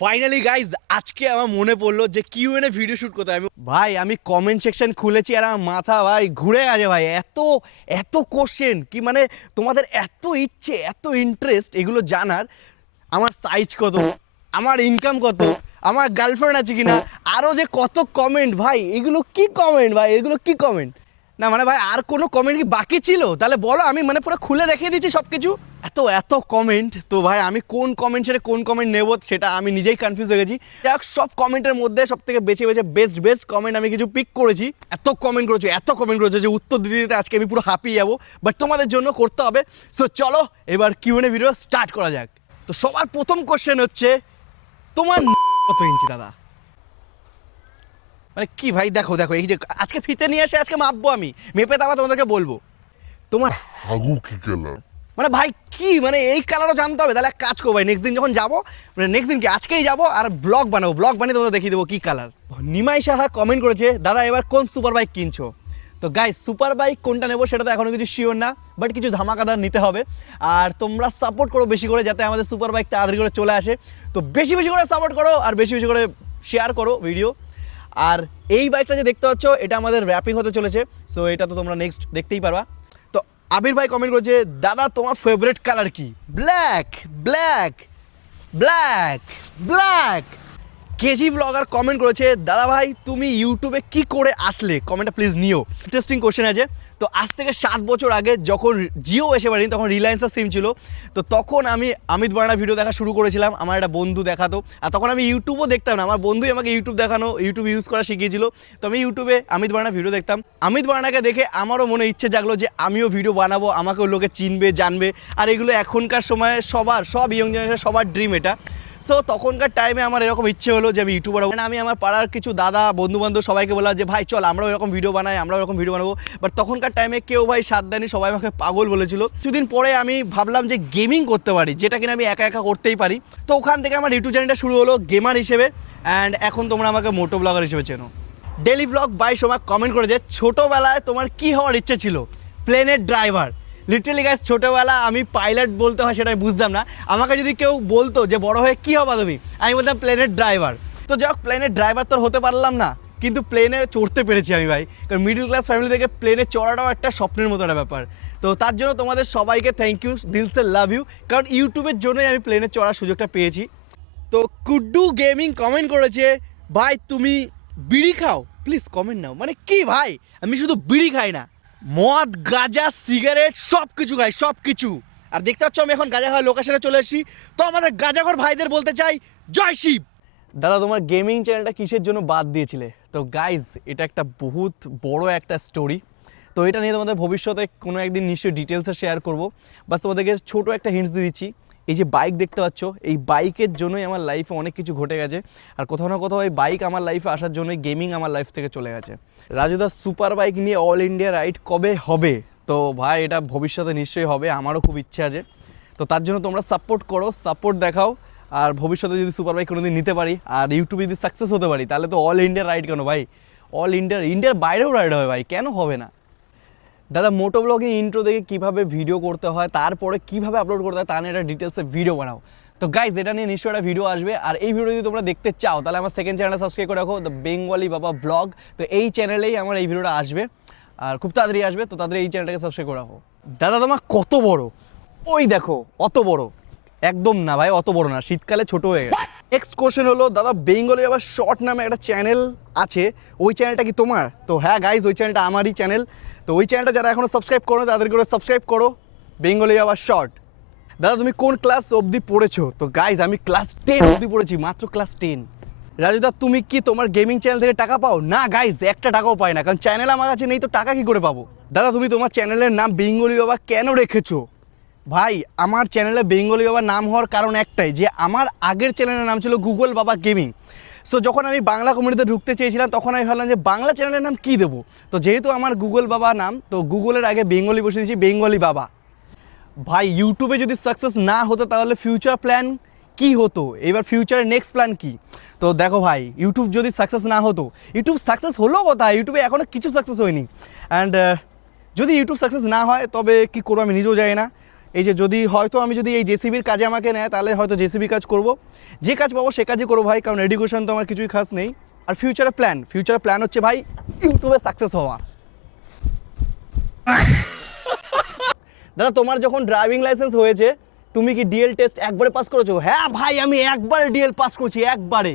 Finally guys আজকে আমার মনে পড়লো যে কিউএনএ ভিডিও শ্যুট করতে আমি কমেন্ট সেকশন খুলেছি আর আমার মাথা ভাই ঘুরে গেছে ভাই। এত এত কোশ্চেন কি মানে তোমাদের এত ইচ্ছে এত ইন্টারেস্ট এগুলো জানার, আমার সাইজ কত, আমার ইনকাম কত, আমার গার্লফ্রেন্ড আছে কিনা, আরও যে কত কমেন্ট ভাই, এগুলো কি কমেন্ট ভাই, এগুলো কি কমেন্ট না মানে ভাই আর কোনো কমেন্ট কি বাকি ছিল? তাহলে বলো, আমি মানে পুরো খুলে দেখিয়ে দিচ্ছি সব কিছু। এত এত কমেন্ট, তো ভাই আমি কোন কমেন্ট ছেড়ে কোন কমেন্ট নেব সেটা আমি নিজেই কনফিউজ হয়ে গেছি। যাক, সব কমেন্টের মধ্যে সব থেকে বেছে বেছে বেস্ট কমেন্ট আমি কিছু পিক করেছি। এত কমেন্ট করেছো যে উত্তর দিতে দিতে আজকে আমি পুরো হাঁপিয়ে যাবো, বাট তোমাদের জন্য করতে হবে। সো চলো এবার কিউএনএ ভিডিও স্টার্ট করা যাক। তো সবার প্রথম কোশ্চেন হচ্ছে, তোমার কত ইঞ্চি দাদা? মানে কি ভাই, দেখো দেখো এই যে আজকে ফিতে নিয়ে এসে আজকে মাপবো, আমি মেপে তারপর তোমাদেরকে বলবো তোমার হাগু কি কালার। মানে ভাই কি মানে এই কালারও জানতে হবে? তাহলে এক কাজ করবো ভাই, নেক্সট দিন যখন যাবো, মানে নেক্সট দিন কি আজকেই যাবো আর ব্লগ বানিয়ে তোমাদের দেখিয়ে দেবো কী কালার। নিমাই সাহা কমেন্ট করেছে, দাদা এবার কোন সুপার বাইক কিনছো? তো গাইস, সুপার বাইক কোনটা নেবো সেটা তো এখনও কিছু শিওর না, বাট কিছু ধামাকাদার নিতে হবে। আর তোমরা সাপোর্ট করো বেশি করে, যাতে আমাদের সুপার বাইক তাড়াতাড়ি করে চলে আসে। তো বেশি বেশি করে সাপোর্ট করো আর বেশি বেশি করে শেয়ার করো ভিডিও। আর এই বাইকটা যে দেখতে পাচ্ছ, এটা আমাদের র্যাপিং হতে চলেছে, সো এটা তো তোমরা নেক্সট দেখতেই পারবা। তো আবির ভাই কমেন্ট করেছে, দাদা তোমার ফেভারিট কালার কি? Black black black black. KG blogger comment করেছে, দাদা ভাই তুমি ইউটিউবে কি করে আসলে? কমেন্টটা প্লিজ নিও, ইন্টারেস্টিং কোশ্চেন আছে। তো আজ থেকে 7 বছর আগে যখন জিও এসে পারিনি, তখন রিলায়েন্সের সিম ছিল। তো তখন আমি অমিত বার্না ভিডিও দেখা শুরু করেছিলাম, আমার একটা বন্ধু দেখাতো। আর তখন আমি ইউটিউবও দেখতাম না, আমার বন্ধুই আমাকে ইউটিউব ইউজ করা শিখিয়েছিল। তো আমি ইউটিউবে অমিত বার্না ভিডিও দেখতাম। অমিত বার্নাকে দেখে আমারও মনে ইচ্ছে জাগলো যে আমিও ভিডিও বানাবো, আমাকেও লোকে চিনবে জানবে। আর এগুলো এখনকার সময়ে সব ইয়ং জেনারেশন সবার ড্রিম এটা। সো তখনকার টাইমে আমার এরকম ইচ্ছে হলো যে আমি ইউটিউবার হবো। আমি আমার পাড়ার কিছু দাদা বন্ধুবান্ধব সবাইকে বললাম যে ভাই চল আমরাও এরকম ভিডিও বানাই, আমরাও এরকম ভিডিও বানাবো। বাট তখনকার টাইমে কেউ ভাই সাথ দেয়নি, সবাই আমাকে পাগল বলেছিল। কিছুদিন পরে আমি ভাবলাম যে গেমিং করতে পারি, যেটা কিনা আমি একা একা করতেই পারি। তো ওখান থেকে আমার ইউটিউব চ্যানেলটা শুরু হলো গেমার হিসেবে, অ্যান্ড এখন তোমরা আমাকে মোটো ব্লগার হিসেবে চেনো। Daily vlog by Soma comment করেছে, ছোটোবেলায় তোমার কি হওয়ার ইচ্ছে ছিল? প্লেনের ড্রাইভার। লিটারালি গাইস, ছোটোবেলা আমি পাইলট বলতে হয় সেটাই বুঝতাম না। আমাকে যদি কেউ বলতো যে বড় হয়ে কী হবা তুমি, আমি বলতাম প্লেনের ড্রাইভার। তো যাই হোক, প্লেনের ড্রাইভার তো হতে পারলাম না, কিন্তু প্লেনে চড়তে পেরেছি আমি ভাই। কারণ মিডল ক্লাস ফ্যামিলি থেকে প্লেনে চড়াটাও একটা স্বপ্নের মতো একটা ব্যাপার। তো তার জন্য তোমাদের সবাইকে থ্যাংক ইউ, দিলসে লাভ ইউ, কারণ ইউটিউবের জন্যই আমি প্লেনে চড়ার সুযোগটা পেয়েছি। তো কুড্ডু গেমিং কমেন্ট করেছে, ভাই তুমি বিড়ি খাও? প্লিজ কমেন্ট নাও। মানে কি ভাই, আমি শুধু বিড়ি খাই না, মদ গাঁজা সিগারেট সব কিছু খাই, সব কিছু। আর দেখতে পাচ্ছ আমি এখন গাঁজা খাওয়ার লোকেশনে চলে এসেছি। তো আমাদের গাঁজাখোর ভাইদের বলতে চাই, জয় শিব। দাদা তোমার গেমিং চ্যানেলটা কিসের জন্য বাদ দিয়েছিলে? তো গাইজ, এটা একটা বহুত বড় একটা স্টোরি। তো এটা নিয়ে তোমাদের ভবিষ্যতে কোনো একদিন নিশ্চয়ই ডিটেলসে শেয়ার করবো। বাস তোমাদেরকে ছোটো একটা হিন্টস দিয়ে দিচ্ছি, এই যে বাইক দেখতে পাচ্ছ, এই বাইকের জন্যই আমার লাইফে অনেক কিছু ঘটে গেছে। আর কোথাও না কোথাও এই বাইক আমার লাইফে আসার জন্যই গেমিং আমার লাইফ থেকে চলে গেছে। রাজুদা সুপার বাইক নিয়ে অল ইন্ডিয়া রাইড কবে হবে? তো ভাই এটা ভবিষ্যতে নিশ্চয়ই হবে, আমারও খুব ইচ্ছে আছে। তো তার জন্য তোমরা সাপোর্ট করো, সাপোর্ট দেখাও। আর ভবিষ্যতে যদি সুপার বাইক কোনোদিন নিতে পারি আর ইউটিউবে যদি সাকসেস হতে পারি, তাহলে তো অল ইন্ডিয়া রাইড কেন ভাই, ইন্ডিয়ার বাইরেও রাইড হবে ভাই, কেন হবে না? দাদা মোটো ব্লগে ইন্ট্রো দেখে কীভাবে ভিডিও করতে হয়, তারপরে কীভাবে আপলোড করতে হয় তা নিয়ে একটা ডিটেলসে ভিডিও বানাও। তো গাইজ, এটা নিয়ে নিশ্চয়ই একটা ভিডিও আসবে। আর এই ভিডিও যদি তোমরা দেখতে চাও, তাহলে আমার সেকেন্ড চ্যানেলটা সাবস্ক্রাইব করে রাখো, দ্য বেঙ্গলি বাবা ব্লগ। তো এই চ্যানেলেই আমার এই ভিডিওটা আসবে, আর খুব তাড়াতাড়ি আসবে। তো তাদের এই চ্যানেলটাকে সাবস্ক্রাইব করে রাখো। দাদা তোমার কত বড়? ওই দেখো, অত বড় একদম না ভাই, অত বড় না, শীতকালে ছোট হয়ে গেছে। নেক্সট কোশ্চেন হলো, দাদা বেঙ্গলি বাবা শর্ট নামে একটা চ্যানেল আছে, ওই চ্যানেলটা কি তোমার? তো হ্যাঁ গাইজ, ওই চ্যানেলটা আমারই চ্যানেল। তো ওই চ্যানেলটা যারা এখনও সাবস্ক্রাইব করো তাদের করে সাবস্ক্রাইব করো, বেঙ্গলি বাবা শর্ট। দাদা তুমি কোন ক্লাস অবধি পড়েছো? তো গাইজ আমি ক্লাস 10 অবধি পড়েছি, মাত্র ক্লাস 10। রাজুদা তুমি কি তোমার গেমিং চ্যানেল থেকে টাকা পাও? না গাইজ, একটা টাকাও পাই না, কারণ চ্যানেল আমার কাছে নেই, তো টাকা কি করে পাবো? দাদা তুমি তোমার চ্যানেলের নাম বেঙ্গলি বাবা কেন রেখেছো? ভাই আমার চ্যানেলে বেঙ্গলি বাবা নাম হওয়ার কারণ একটাই, যে আমার আগের চ্যানেলের নাম ছিল গুগল বাবা গেমিং। সো যখন আমি বাংলা কমিউনিটিতে ঢুকতে চেয়েছিলাম, তখন আমি ভাবলাম যে বাংলা চ্যানেলের নাম কী দেবো। তো যেহেতু আমার গুগল বাবা নাম, তো গুগলের আগে বেঙ্গলি বসে দিয়েছি, বেঙ্গলি বাবা। ভাই ইউটিউবে যদি সাকসেস না হতো, তাহলে ফিউচার প্ল্যান কি হতো? এবার ফিউচারের নেক্সট প্ল্যান কি? তো দেখো ভাই, ইউটিউব যদি সাকসেস না হতো, ইউটিউব সাকসেস হলো কোথায়, ইউটিউবে এখনও কিছু সাকসেস হয়নি। অ্যান্ড যদি ইউটিউব সাকসেস না হয়, তবে কী করবো আমি নিজেও জানি না। এই যে যদি হয়তো আমি যদি এই জেসিবির কাজে আমাকে নেয় তাহলে হয়তো জেসিবি কাজ করব, যে কাজ পাবো সে কাজই করবো ভাই, কারণ এডুকেশন তো আমার কিছুই খাস নেই। আর ফিউচারে প্ল্যান হচ্ছে ভাই ইউটিউবে সাকসেস হওয়া। দাদা তোমার যখন ড্রাইভিং লাইসেন্স হয়েছে তুমি কি ডিএল টেস্ট একবারে পাস করেছো? হ্যাঁ ভাই আমি একবারে ডিএল পাস করছি, একবারে।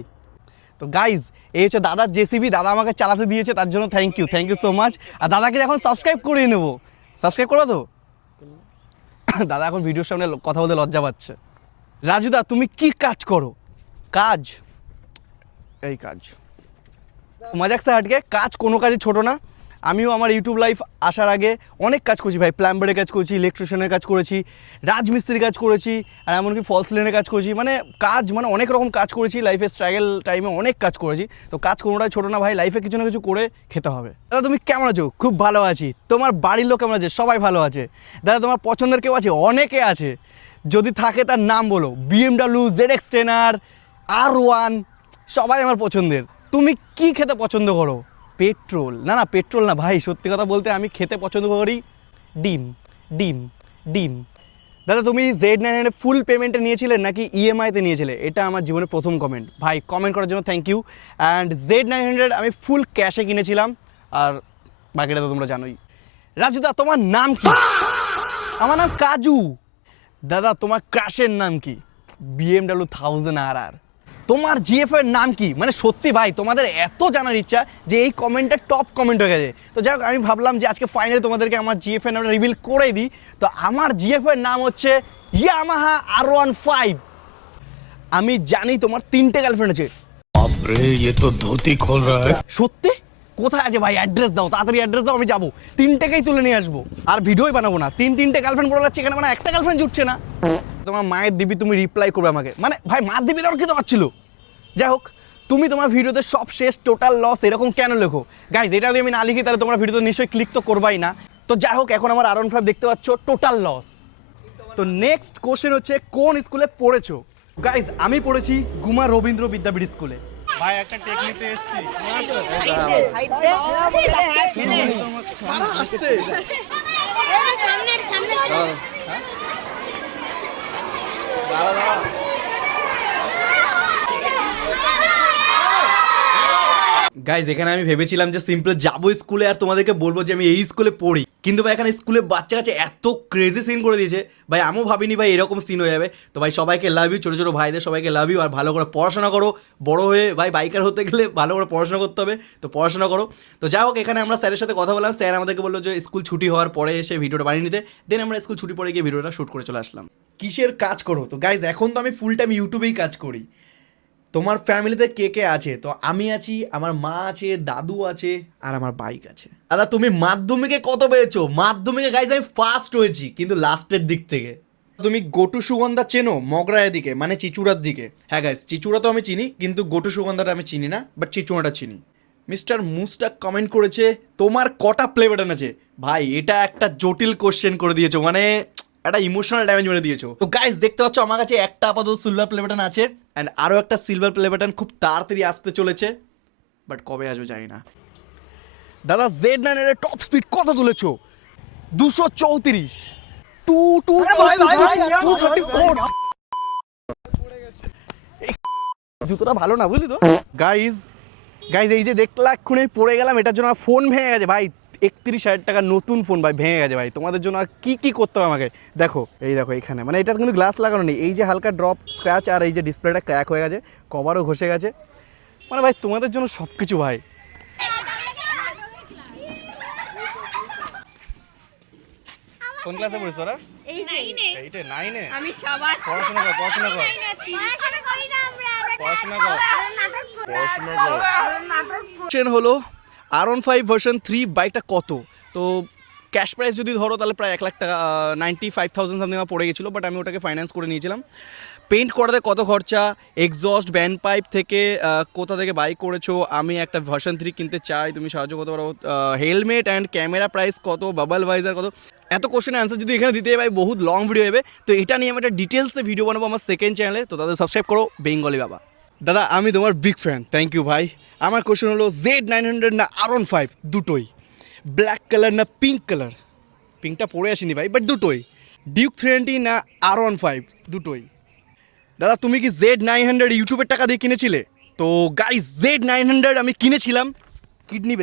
তো গাইজ এই হচ্ছে দাদার জেসিবি, দাদা আমাকে চালাতে দিয়েছে, তার জন্য থ্যাংক ইউ সো মাচ। আর দাদাকে এখন সাবস্ক্রাইব করিয়ে নেবো, সাবস্ক্রাইব করো তো। দাদা এখন ভিডিওর সামনে কথা বলতে লজ্জা পাচ্ছে। রাজুদা তুমি কি কাজ করো? কাজ এই কাজ মজাক সে হাটকে, কাজ কোনো কাজই ছোট না। আমিও আমার ইউটিউব লাইফ আসার আগে অনেক কাজ করছি ভাই, প্লাম্বারের কাজ করেছি, ইলেকট্রিশিয়ানের কাজ করেছি, রাজমিস্ত্রির কাজ করেছি, আর এমনকি ফলস লাইনের কাজ করেছি, মানে কাজ মানে অনেক রকম কাজ করেছি লাইফে, স্ট্রাগল টাইমে অনেক কাজ করেছি। তো কাজ কোনোটাই ছোটো না ভাই, লাইফে কিছু না কিছু করে খেতে হবে। দাদা তুমি কেমন আছো? খুব ভালো আছি। তোমার বাড়ির লোক কেমন আছে? সবাই ভালো আছে। দাদা তোমার পছন্দের কেউ আছে? অনেকে আছে, যদি থাকে তার নাম বলো। BMW, ZX-10R, R1 সবাই আমার পছন্দের। তুমি কি খেতে পছন্দ করো? পেট্রোল না পেট্রোল না ভাই, সত্যি কথা বলতে আমি খেতে পছন্দ করি ডিম ডিম ডিম। দাদা তুমি Z900 ফুল পেমেন্টে নিয়েছিলে নাকি ইএমআইতে নিয়েছিলে? এটা আমার জীবনের প্রথম কমেন্ট ভাই, কমেন্ট করার জন্য থ্যাংক ইউ। অ্যান্ড Z900 আমি ফুল ক্যাশে কিনেছিলাম, আর বাকিটা তো তোমরা জানোই। রাজুদা তোমার নাম কি? আমার নাম কাজু। দাদা তোমার ক্রাশের নাম কি? BMW 1000RR। তোমার জিএফ এর নাম কি? মানে সত্যি ভাই তোমাদের এত জানার ইচ্ছা যে এই কমেন্টটা টপ কমেন্ট হয়ে গেছে। তো যাই হোক আমি ভাবলাম যে আজকে ফাইনালি তোমাদেরকে আমার জিএফ এর নামটা রিভিল করেই দিই। তো আমার জিএফ এর নাম হচ্ছে ইয়ামাহা R15। আমি জানি তোমার 3টে গার্লফ্রেন্ড আছে। বাপরে ये तो धोती खोल रहा है। সত্যি? কোথায় আছে ভাই? অ্যাড্রেস দাও, তাড়াতাড়ি অ্যাড্রেস দাও, আমি যাবো 3টেকেই তুলে নিয়ে আসবো। আর ভিডিওই বানাবো না, 3টে গার্লফ্রেন্ড বলে যাচ্ছে এখানে, মানে একটা গার্লফ্রেন্ড জুটছে না। তোমার মায়ের দিবি তুমি রিপ্লাই করবে আমাকে, মানে ভাই মার দিবি দেওয়ার কি দরকার ছিল? যাই হোক তুমি তোমার ভিডিওতে সব শেষ টোটাল লস এরকম কেন লেখো? গাইজ এটা যদি আমি না লিখি তাহলে তোমরা ভিডিওতে নিশ্চয়ই ক্লিক তো করবাই না। তো যাই হোক এখন আমার R15 দেখতে পাচ্ছ টোটাল লস। তো নেক্সট কোশ্চেন হচ্ছে কোন স্কুলে পড়েছো? গাইজ আমি পড়েছি গুমা রবীন্দ্র বিদ্যাপীঠ স্কুলে। ভাই একটা টেকনিতে এসেছি। গাইজ এখানে আমি ভেবেছিলাম যে সিম্পল যাবো স্কুলে আর তোমাদেরকে বলবো যে আমি এই স্কুলে পড়ি, কিন্তু ভাই এখানে স্কুলে বাচ্চা কাছে এত ক্রেজি সিন করে দিয়েছে ভাই, আমিও ভাবিনি ভাই এরকম সিন হয়ে যাবে। তো ভাই সবাইকে লাভ ইউ, ছোটো ছোটো ভাইদের সবাইকে লাভ ইউ, আর ভালো করে পড়াশোনা করো। বড় হয়ে ভাই বাইকার হতে গেলে ভালো করে পড়াশোনা করতে হবে, তো পড়াশোনা করো। তো যাই হোক এখানে আমরা স্যারের সাথে কথা বললাম, স্যার আমাদেরকে বললো যে স্কুল ছুটি হওয়ার পরে এসে ভিডিওটা বানিয়ে নিতে। দেন আমরা স্কুল ছুটি পরে গিয়ে ভিডিওটা শ্যুট করে চলে আসলাম। কিসের কাজ করো? তো গাইজ এখন তো আমি ফুল টাইম ইউটিউবেই কাজ করি। তোমার ফ্যামিলিতে কে কে আছে? তো আমি আছি, আমার মা আছে, দাদু আছে, আর আমার বাইক আছে। দাদা তুমি মাধ্যমিকে কত পেয়েছো? মাধ্যমিকে গাইজ আমি ফার্স্ট হয়েছি, কিন্তু লাস্টের দিক থেকে। তুমি গোটু সুগন্ধা চেনো? মগরায়ের দিকে মানে চিচুড়ার দিকে। হ্যাঁ গাইজ চিচুড়া তো আমি চিনি, কিন্তু গোটু সুগন্ধাটা আমি চিনি না, বাট চিচুড়াটা চিনি। মিস্টার মুস্টাক কমেন্ট করেছে তোমার কটা প্লে বাটন আছে? ভাই এটা একটা জটিল কোশ্চেন করে দিয়েছো, মানে একটা ইমোশনাল ড্যামেজ মেরে দিয়েছো। তো গাইস দেখতে পাচ্ছ আমার কাছে একটা আপাতত সিলভার প্লে বাটন আছে, অ্যান্ড আরও একটা সিলভার প্লে বাটন খুব তাড়াতাড়ি আসতে চলেছে, বাট কবে আসবে জানি না। দাদা Z9 এর টপ স্পিড কত তুলেছো? 234 234 জুতোটা ভালো না বুঝলি তো। গাইজ এই যে দেখলা এক্ষুনি পড়ে গেলাম, এটার জন্য আমার ফোন ভেঙে গেছে ভাই। 31,000 টাকা নতুন ফোন ভাই ভেঙে গেছে ভাই। তোমাদের জন্য আর কি করতে হবে আমাকে? দেখো এখানে মানে এটা কিন্তু গ্লাস লাগানো নেই, এই যে হালকা ড্রপ স্ক্র্যাচ, আর এই যে ডিসপ্লেটা ক্র্যাক হয়ে গেছে, কভারও ঘষে গেছে, মানে ভাই তোমাদের জন্য সব কিছু ভাই। কোন ক্লাসে পড়িস তোরা? 9-এ। আমি সবার পড়াশোনা কর পড়াশোনা করি না কোশ্চেন হলো R15 ভার্সন 3 বাইকটা কত? তো ক্যাশ প্রাইস যদি ধরো তাহলে প্রায় 1 লাখ টাকা, 95,000 সামথিং পড়ে গেছিলো, বাট আমি ওটাকে ফাইন্যান্স করে নিয়েছিলাম। পেইন্ট করাতে কত খরচা, এক্সস্ট ব্যান্ড পাইপ থেকে কোথা থেকে বাই করেছো, আমি একটা ভার্সন 3 কিনতে চাই, তুমি সাহায্য করতে পারো, হেলমেট অ্যান্ড ক্যামেরা প্রাইস কত, বাবল ভাইজার কত। এত কোশ্চেনের অ্যান্সার যদি এখানে দিতে ভাই বহুত লং ভিডিও হবে, তো এটা নিয়ে আমি একটা ডিটেলসে ভিডিও বানাবো আমার সেকেন্ড চ্যানেলে, তো তাদের সাবস্ক্রাইব করো বেঙ্গলি বাবা। দাদা আমি তোমার বিগ ফ্যান, থ্যাংক ইউ ভাই। আমার কোশ্চেন হলো Z900 না R15 দুটোই, ব্ল্যাক কালার না পিঙ্ক কালার? পিঙ্কটা পরে আসিনি ভাই, বাট দুটোই। ডিউক 390 না R15 দুটোই? দাদা তুমি কি Z900 ইউটিউবের টাকা দিয়ে কিনেছিলে? তো গাইস Z900 আমি কিনেছিলাম কিডনি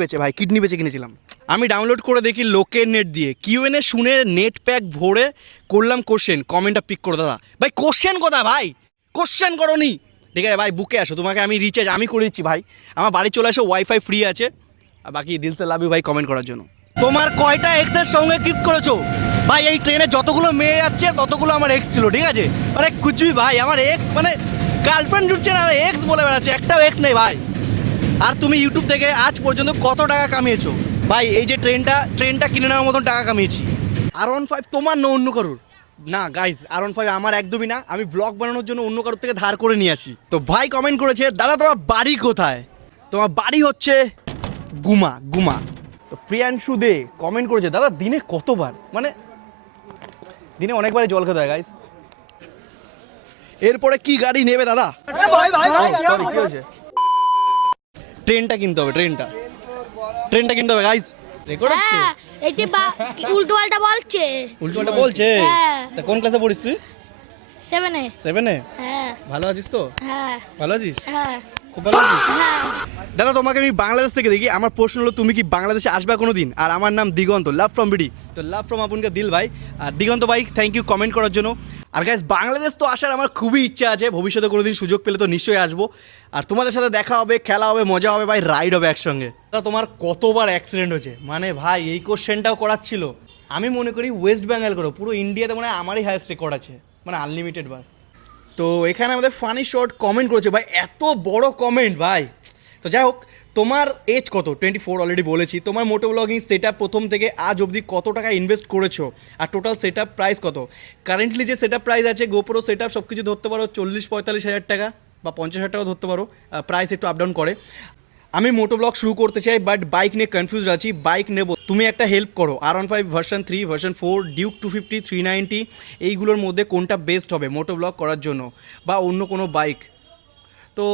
বেচে ভাই, কিডনি বেচে কিনেছিলাম। আমি ডাউনলোড করে দেখি লোকের নেট দিয়ে কিউএনএ শুনে নেট প্যাক ভরে করলাম কোশ্চেন, কমেন্টটা পিক করো দাদা। ভাই কোশ্চেন কোথায় ভাই? কোশ্চেন করোনি? ঠিক আছে ভাই, বুকে আসো, তোমাকে আমি রিচার্জ আমি করে দিচ্ছি ভাই। আমার বাড়ি চলে আসো, ওয়াইফাই ফ্রি আছে। আর বাকি দিল সে লাভ ইউ ভাই কমেন্ট করার জন্য। তোমার কয়টা এক্সের সঙ্গে কিস করেছো ভাই? এই ট্রেনে যতগুলো মেয়ে যাচ্ছে ততগুলো আমার এক্স ছিল, ঠিক আছে? মানে কুচবি ভাই, আমার এক্স মানে গার্লফ্রেন্ড জুটছে না, এক্স বলে বেড়াচ্ছে, একটাও এক্স নেই ভাই। আর তুমি ইউটিউব থেকে আজ পর্যন্ত কত টাকা কামিয়েছো ভাই? এই যে ট্রেনটা কিনে নেওয়ার মতন টাকা কামিয়েছি। R15 তোমার না অন্য কারুর? না গাইজ, R15 আমার একদমই না, আমি ব্লগ বানানোর জন্য অন্য কারোর থেকে ধার করে নিয়ে আসি। তো ভাই কমেন্ট করেছে, দাদা তোমার বাড়ি কোথায়? তোমার বাড়ি হচ্ছে গুমা। তো প্রিয়াংশু দে কমেন্ট করেছে, দাদা দিনে কতবার, মানে দিনে অনেকবারই জল খেতে হয় গাইজ। এরপরে কি গাড়ি নেবে দাদা? সরি কি হয়েছে? ট্রেনটা কিনতে হবে, ট্রেনটা কিনতে হবে গাইজ। রেকর্ড হচ্ছে? হ্যাঁ, এইতে উল্টো পাল্টা বলছে। উল্টোটা বলছে? হ্যাঁ। তা কোন ক্লাসে পড়িস তুই? 7-এ। 7-এ? হ্যাঁ ভালো আছিস তো? হ্যাঁ ভালো আছিস? হ্যাঁ খুব ভালো আছিস? হ্যাঁ। দাদা তোমাকে আমি বাংলাদেশ থেকে দেখি, আমার প্রশ্ন হলো তুমি কি বাংলাদেশে আসবে কোনো দিন? আর আমার নাম দিগন্ত, লাভ ফ্রম বিডি। তো লাভ ফ্রম আপনকে দিল ভাই। আর দিগন্ত ভাই থ্যাংক ইউ কমেন্ট করার জন্য। আর গাইস বাংলাদেশ তো আসার আমার খুবই ইচ্ছা আছে, ভবিষ্যতে কোনো দিন সুযোগ পেলে তো নিশ্চয়ই আসবো। আর তোমাদের সাথে দেখা হবে, খেলা হবে, মজা হবে ভাই, রাইড হবে একসঙ্গে। দাদা তোমার কতবার অ্যাক্সিডেন্ট হয়েছে? মানে ভাই এই কোশ্চেনটাও করাচ্ছিল। আমি মনে করি ওয়েস্ট বেঙ্গল করো, পুরো ইন্ডিয়াতে মানে আমারই হাইয়েস্ট রেকর্ড আছে, মানে আনলিমিটেড বার। তো এখানে আমাদের ফানি শর্ট কমেন্ট করেছে ভাই, এত বড় কমেন্ট ভাই। তো যাই হোক, তোমার এজ কত? 24 অলরেডি বলেছি। তোমার মোটো ব্লগিং সেট আপ প্রথম থেকে আজ অবধি কত টাকা ইনভেস্ট করেছো? আর টোটাল সেট আপ প্রাইস কত? কারেন্টলি যে সেট আপ প্রাইস আছে, গোপ্রো সেট আপ সব কিছু ধরতে পারো 40-45 হাজার টাকা বা 50 হাজার টাকা ধরতে পারো। প্রাইস একটু আপ ডাউন করে। আমি মোটো ব্লগ শুরু করতে চাই, বাট বাইক নিয়ে কনফিউজ আছি, বাইক নেব, তুমি একটা হেল্প করো। R15 ভার্সন 3, ভার্সন 4, ডিউক 250, 390 এইগুলোর মধ্যে কোনটা বেস্ট হবে মোটো ব্লগ করার জন্য, বা অন্য কোনো বাইক? তো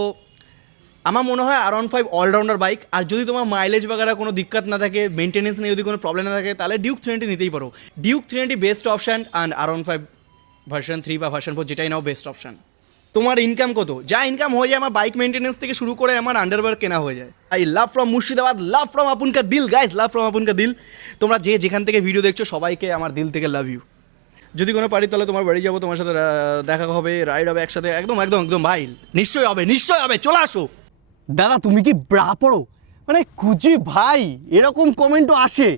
আমার মনে হয় R15 অলরাউন্ডার বাইক। আর যদি তোমার মাইলেজ বাগারা কোনো দিক্কত না থাকে, মেনটেনেন্স নিয়ে যদি কোনো প্রবলেম না থাকে, তাহলে ডিউক 390 নিতেই পারো। Duke 390 best option, and R15 version 3 বা ভার্সন 4 যেটাই নাও বেস্ট অপশান। তোমার ইনকাম কত? যা ইনকাম হয়ে যায় আমার বাইক মেনটেনেন্স থেকে শুরু করে আমার আন্ডারওয়্যার কেনা হয়ে যায়। I love from Murshidabad, love from আপনকা দিল গাইস, লাভ ফ্রম আপনকা দিল। তোমরা যে যেখান থেকে ভিডিও দেখছো সবাইকে আমার দিল থেকে লাভ ইউ। যদি কোনো পারি তাহলে তোমার বাড়ি যাবো, তোমার সাথে দেখা হবে, রাইড হবে একসাথে, একদম একদম একদম ভাই, নিশ্চয়ই হবে, চলে আসো। দাদা তুমি কি ব্রা পড়ো? মানে কুচি ভাই, এরকম কমেন্টও আসে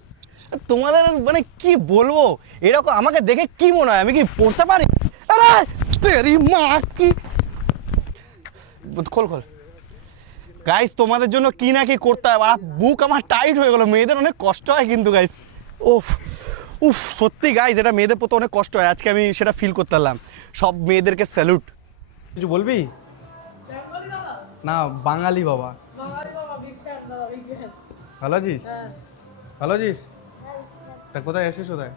তোমাদের, মানে কি বলবো, এরকম আমাকে দেখে কি মনে হয় আমি কি পড়তে পারি? আরে তেরি মা কি, খোল গাইস, তোমাদের জন্য কি না কি করতে হয়, বুক আমার টাইট হয়ে গেল। মেয়েদের অনেক কষ্ট হয় কিন্তু গাইস, উফ সত্যি গাইস, এটা মেয়েদের প্রতি অনেক কষ্ট হয়, আজকে আমি সেটা ফিল করতে পারলাম। সব মেয়েদেরকে স্যালুট। কিছু বলবি না? বাঙালি বাবা, ভালো আছিস? ভালো আছিস? তা কোথায় এসেছিস? কোথায়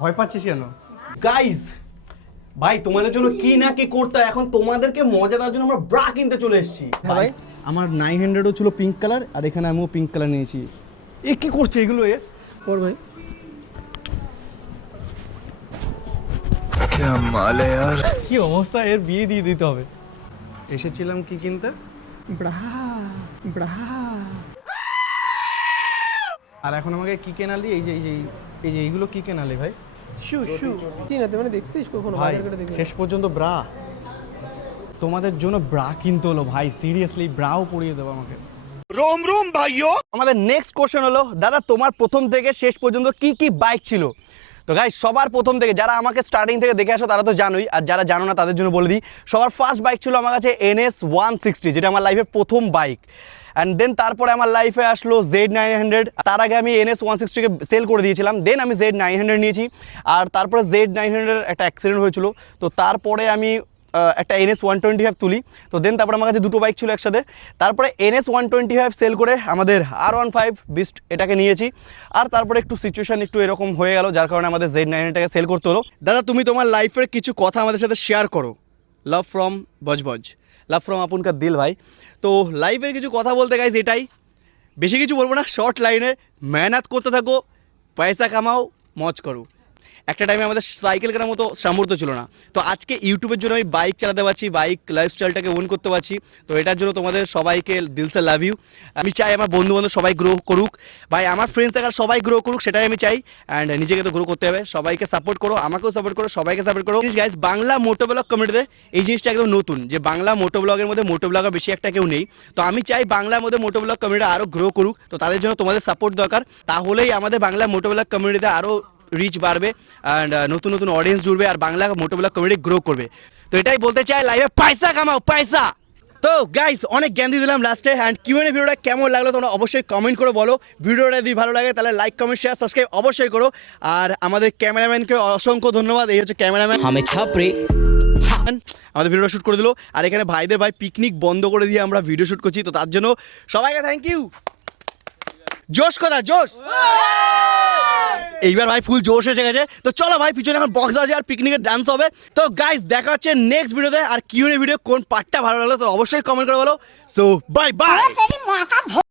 ভয় পাচ্ছিস কেন? গাইস ভাই তোমাদের জন্য কি না কি করতে হয়, এখন তোমাদেরকে মজা দেওয়ার জন্য আমরা ব্রা কিনতে চলে এসেছি ভাই। আমার 900ও ছিল পিঙ্ক কালার, আর এখানে আমিও পিঙ্ক কালার নিয়েছি। এ কি করছে এগুলো? ওর ভাই কি অবস্থা, এর বিয়ে দিয়ে দিতে হবে। এসেছিলাম কি কিনতে? ব্রা। আর এখন আমাকে কি কেনালি? এই যে এইগুলো কি কেনালি ভাই? মানে দেখছিস কখনো ভাই বাজার করে দেখছিস? শেষ পর্যন্ত ব্রা, তোমাদের জন্য ব্রা কিনতে হলো ভাই, সিরিয়াসলি ব্রাও পরিয়ে দেবো আমাকে। রোম ভাইও। আমাদের নেক্সট কোশ্চেন হলো, দাদা তোমার প্রথম থেকে শেষ পর্যন্ত কি কি বাইক ছিল? তো গাইস সবার প্রথম থেকে, যারা আমাকে স্টার্টিং থেকে দেখে আসো তারা তো জানোই, আর যারা জানো না তাদের জন্য বলে দিই, সবার ফার্স্ট বাইক ছিল আমার কাছে NS 160, যেটা আমার লাইফের প্রথম বাইক। অ্যান্ড দেন তারপরে আমার লাইফে আসলো Z900। তার আগে আমি NS 160কে সেল করে দিয়েছিলাম, দেন আমি Z900 নিয়েছি। আর তারপরে Z900 একটা অ্যাক্সিডেন্ট হয়েছিল, তো তারপরে আমি একটা NS 125 তুলি। তো দেন তারপরে আমার কাছে দুটো বাইক ছিল একসাথে। তারপরে NS 125 সেল করে আমাদের R15 বিস্ট এটাকে নিয়েছি। আর তারপরে একটু সিচুয়েশন একটু এরকম হয়ে গেল, যার কারণে আমাদের Z900টাকে সেল করতে হলো। দাদা তুমি তোমার লাইফের কিছু কথা আমাদের সাথে শেয়ার করো। Love from Budge Budge, love from আপনকার দিল ভাই। তো লাইফের কিছু কথা বলতে গাইজ এটাই, বেশি কিছু বলবো না, শর্ট লাইনে মেহনত করতে থাকো, পয়সা কামাও, মজ করো। একটা টাইমে আমাদের সাইকেল কেনার মতো সামর্থ্য ছিল না। তো আজকে ইউটিউবের জন্য আমি বাইক চালাতে পারছি, বাইক লাইফস্টাইলটাকে ওন করতে পারছি। তো এটার জন্য তোমাদের সবাইকে দিলসে লাভ ইউ। আমি চাই আমার বন্ধু বান্ধব সবাই গ্রো করুক, ভাই আমার ফ্রেন্ডস সার্কেল সবাই গ্রো করুক, সেটাই আমি চাই। অ্যান্ড নিজেকে তো গ্রো করতে হবে, সবাইকে সাপোর্ট করো, আমাকেও সাপোর্ট করো, সবাইকে সাপোর্ট করো। গাইজ বাংলা মোটো ব্লগ কমিউনিটিতে এই জিনিসটা একদম নতুন, যে বাংলা মোটো ব্লগের মধ্যে মোটো ব্লগার বেশি একটা কেউ নেই। তো আমি চাই বাংলার মধ্যে মোটো ব্লগ কমিউনিটি আরও গ্রো করুক। তো তাদের জন্য তোমাদের সাপোর্ট দরকার, তাহলেই আমাদের বাংলা মোটো ব্লগ কমিউনিটিতে আরও রিচ বাড়বে অ্যান্ড নতুন নতুন অডিয়েন্স জুড়বে আর বাংলা মোটো ব্লগ কমিউনিটি গ্রো করবে। তো এটাই বলতে চাই, লাইভে পয়সা কামাও, পয়সা। তো গাইস অনেক জ্ঞান দিয়ে দিলাম লাস্টে। অ্যান্ড কিউএনএ ভিডিওটা কেমন লাগলো তোমরা অবশ্যই কমেন্ট করে বলো। ভিডিওটা যদি ভালো লাগে তাহলে লাইক কমেন্ট শেয়ার সাবস্ক্রাইব অবশ্যই করো। আর আমাদের ক্যামেরাম্যানকে অসংখ্য ধন্যবাদ, এই হচ্ছে ক্যামেরাম্যান हमें छापरे আমাদের ভিডিওটা শ্যুট করে দিল। আর এখানে ভাইদের ভাই পিকনিক বন্ধ করে দিয়ে আমরা ভিডিও শ্যুট করছি, তো তার জন্য সবাইকে থ্যাংক ইউ। জোশ কথা জোশ, এইবার ভাই ফুল জোশ এসে গেছে। তো চলো ভাই পিছনে এখন বক্স আছে আর পিকনিকের ডান্স হবে। তো গাইস দেখা হচ্ছে নেক্সট ভিডিওতে। আর কিউএনএ ভিডিও কোন পার্টটা ভালো লাগলো তো অবশ্যই কমেন্ট করে বলো। So bye bye.